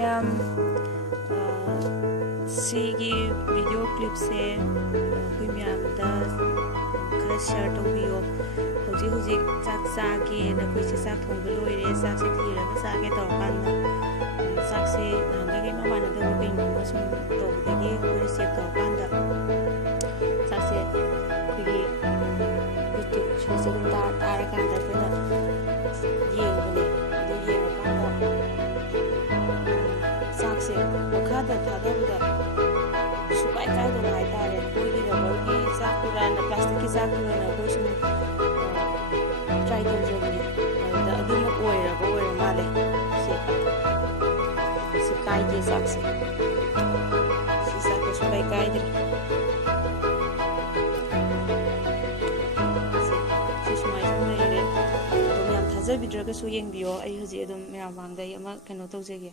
ꯃꯌꯥꯝ ꯁꯤꯒꯤ ꯚꯤꯗꯤꯑꯣ ꯀ꯭ꯂꯤꯞꯁꯦ ꯑꯩꯈꯣꯏ ꯃꯌꯥꯝꯗ ꯈꯔ ꯁꯤꯌꯔ ꯇꯧꯕꯤꯌꯣ ꯍꯧꯖꯤꯛ ꯆꯥꯛ ꯆꯥꯒꯦꯅ ꯑꯩꯈꯣꯏꯁꯦ ꯆꯥꯛ ꯊꯣꯡꯕ ꯂꯣꯏꯔꯦ ꯆꯥꯛꯁꯦ ꯊꯤꯔꯒ ꯆꯥꯒꯦ ꯇꯧꯔꯀꯥꯟꯗ ꯆꯥꯛꯁꯦ ꯅꯍꯥꯟꯒꯩ ꯃꯥꯟꯅꯗꯕ ꯀꯩꯅꯣꯝꯃ ꯁꯨꯝ ꯇꯧꯕꯗꯒꯤ ꯑꯩꯈꯣꯏꯅ ꯆꯦꯛ ꯇꯧꯔꯀꯥꯟꯗ ꯆꯥꯛꯁꯦ ꯑꯩꯈꯣꯏꯒꯤ ꯌꯨꯇ꯭ꯌꯨꯕꯁꯤꯗꯁꯨ ꯑꯗꯨꯝ ꯇꯥꯔꯀꯥꯟꯗ ꯑꯩꯈꯣꯏꯅ ꯌꯦꯡꯕꯅꯦ ꯑꯗꯨ ꯌꯦꯡꯉꯀꯥꯟꯗ ꯆꯥꯛꯁꯦ ꯃꯈꯥꯗ ꯊꯥꯗꯕꯗ ꯁꯨꯀꯥꯏ ꯀꯥꯏꯗꯕ ꯍꯥꯏꯇꯥꯔꯦ ꯑꯩꯈꯣꯏꯒꯤ ꯔꯕꯔꯒꯤ ꯆꯥꯛꯇꯨꯔꯥꯅ ꯄ꯭ꯂꯥꯁꯇꯤꯛꯀꯤ ꯆꯥꯛꯇꯨꯔꯥꯅ ꯑꯩꯈꯣই ꯁꯨꯝ ꯇ꯭ꯔꯥꯏ ꯇꯧꯖꯕꯅꯤ ꯑꯗꯨꯗ ꯑꯗꯨꯃꯛ ꯑꯣꯏꯔ ꯃꯥꯜꯂꯦ ꯁꯤ ꯀꯥꯏꯗꯦ ꯆꯥꯛꯁꯦ ꯁꯤ ꯆꯥꯛꯇꯣ ꯁꯨꯀꯥꯏ ꯀꯥꯏꯗ꯭ꯔꯦ ꯁꯤ ꯁꯨꯃꯥꯏꯅ ꯁꯨꯝ ꯂꯩꯔꯦ ꯑꯗꯣ ꯃꯌꯥꯝ ꯊꯥꯖꯕꯤꯗ꯭ꯔꯒꯁꯨ ꯌꯦꯡꯕꯤꯌꯣ ꯑꯩ ꯍꯧꯖꯤꯛ ꯑꯗꯨꯝ ꯃꯌꯥꯝ ꯃꯥꯡꯗ ꯑꯩ ꯑꯃ ꯀꯩꯅꯣ ꯇꯧꯖꯒꯦ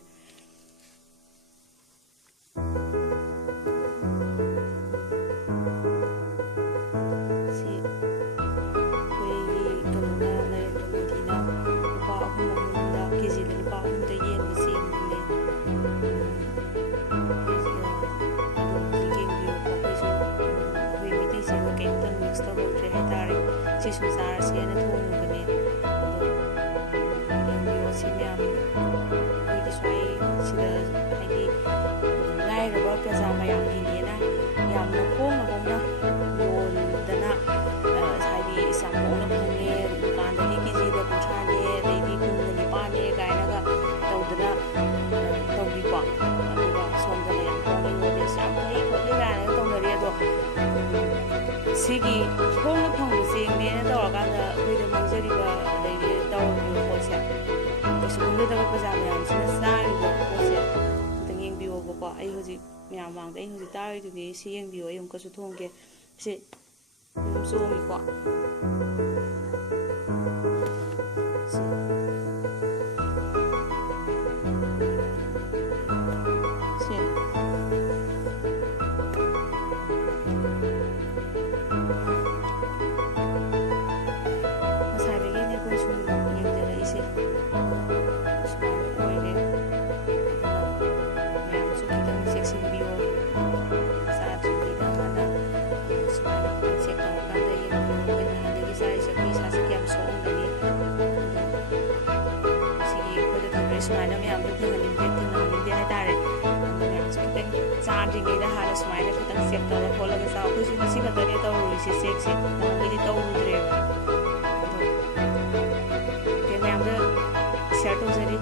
ꯀꯦꯖꯤꯗ ꯂꯨꯄꯥ 3ꯗ ꯌꯦꯟꯕ ꯆꯦꯡꯗꯨꯅꯦ ꯑꯗꯣ ꯌꯦꯡꯕꯤꯌꯨꯀꯣ ꯑꯩꯈꯣꯏ ꯃꯩꯇꯩ ꯆꯦꯡꯒ ꯀꯩꯝꯇ ꯃꯤꯛꯁ ꯇꯧꯍꯧꯗ꯭ꯔꯦ ꯍꯥꯏꯇꯥꯔꯦ ꯁꯤ ꯁꯨꯝ ꯆꯥꯔꯁꯦꯅ ꯊꯣꯡꯉꯨꯕꯅꯦ ꯑꯗꯣ ꯌꯦꯡꯕꯤꯌꯣ ꯁꯤ ꯃꯌꯥꯝ ꯑꯩꯈꯣꯏꯒꯤ ꯁ꯭ꯋꯥꯏꯁꯤꯗ ꯍꯥꯏꯗꯤ ꯂꯥꯏꯔꯕ ꯄ꯭ꯔꯖꯥ ꯃꯌꯥꯝꯒꯤꯅꯦꯅ ꯌꯥꯝꯅ ꯍꯣꯡꯅ ꯌꯣꯟꯗꯅ ꯍꯥꯏꯗꯤ ꯌꯥꯝ ꯍꯣꯡꯅ ꯐꯪꯉꯦ ꯗꯨꯀꯥꯟꯗꯗꯤ ꯀꯦꯖꯤꯗ 30ꯅꯦ ꯑꯗꯩꯗꯤ 19ꯅꯦ ꯀꯥꯏꯅꯒ ꯇꯧꯗꯅ ꯇꯧꯕꯤꯀꯣ ꯑꯗꯨꯒ ꯁꯣꯝꯗꯅ ꯌꯥꯝ ꯍꯣꯡꯅ ꯌꯣꯜꯂꯦ ꯌꯥꯝ ꯐꯩ ꯈꯣꯠꯂꯦ ꯀꯥꯏꯅꯒ ꯇꯧꯅꯔꯤ ꯑꯗꯣ ꯁꯤꯒꯤ ꯍꯣꯡꯅ ꯐꯪꯕ ꯆꯦꯡꯅꯦꯅ ꯇꯧꯔꯀꯥꯟꯗ ꯑꯩꯈꯣꯏꯗ ꯃꯥꯡꯖꯔꯤꯕ ꯑꯗꯩꯗꯤ ꯇꯧꯔꯤꯕ ꯄꯣꯠꯁꯦ ꯀꯩꯁꯨ ꯈꯪꯖꯗꯕ ꯄ꯭ꯔꯖꯥ ꯃꯌꯥꯝꯁꯤꯅ ꯆꯥꯔꯤꯕ ꯄꯣꯠꯁꯦ ꯑꯝꯇꯪ ꯌꯦꯡꯕꯤꯌꯣꯕꯀꯣ ꯑꯩ ꯍꯧꯖꯤꯛ ꯃꯌꯥꯝ ꯃꯥꯡꯗ ꯑꯩ ꯍꯧꯖꯤꯛ ꯇꯥꯔꯤꯗꯨꯅꯤ ꯁꯤ ꯌꯦꯡꯕꯤꯌꯣ ꯑꯩ ꯑꯃꯨꯛꯀꯁꯨ ꯊꯣꯡꯒꯦ ꯁꯤ ꯑꯗꯨꯝ ꯆꯣꯡꯉꯤꯀꯣ ꯉꯁꯥꯏꯗꯒꯤꯅꯦ ꯑꯩꯈꯣই ꯁꯨꯝ ꯌꯦꯡꯖꯔꯛꯏꯁꯦ ꯁꯨꯃꯥꯏꯅ ꯑꯣꯏꯔꯦ ꯑꯗꯨꯅ ꯃꯌꯥꯝꯁꯨ ꯈꯤꯇꯪ ꯆꯦꯛꯁꯤꯟꯕꯤꯌꯣ ꯆꯥꯗ꯭ꯔꯤꯉꯩꯗ ꯍꯥꯟꯅ ꯁꯨꯃꯥꯏꯅ ꯈꯤꯇꯪ ꯆꯦꯛ ꯇꯧꯔꯀꯥꯟꯗ ꯌꯦꯡꯕꯤꯌꯣ ꯑꯩꯈꯣꯏ ꯅꯍꯥꯟꯗꯒꯤ ꯆꯥꯔꯤꯁꯦ ꯑꯩꯈꯣꯏ ꯏꯁꯥꯁꯦ ꯀꯌꯥꯝ ꯁꯣꯛꯑꯝꯒꯅꯤ ꯁꯤꯒꯤ ꯑꯩꯈꯣꯏꯗ ꯊꯦꯡꯅꯔꯤ ꯁꯨꯃꯥꯏꯅ ꯃꯌꯥꯝꯗꯣ ꯊꯦꯡꯅꯍꯟꯅꯤꯡꯗꯦ ꯍꯥꯏꯇꯥꯔꯦ ꯃꯌꯥꯝꯁꯨ ꯈꯤꯇꯪ ꯆꯥꯗ꯭ꯔꯤꯉꯩꯗ ꯍꯥꯟꯅ ꯁꯨꯃꯥꯏꯅ ꯈꯤꯇꯪ ꯆꯦꯛ ꯇꯧꯔ ꯈꯣꯠꯂꯒ ꯆꯥꯎ ꯑꯩꯈꯣꯏꯁꯨ ꯉꯁꯤ ꯈꯛꯇꯅꯦ ꯇꯧꯔꯨꯔꯤꯁꯦ ꯆꯦꯛꯁꯦ ꯅꯍꯥꯟꯈꯩꯗꯤ ꯇꯧꯔꯨꯗ꯭ꯔꯦꯕ ꯑꯗꯣ ꯃꯌꯥꯝꯗ ꯁꯤꯌꯔ ꯇꯧꯖꯔꯤ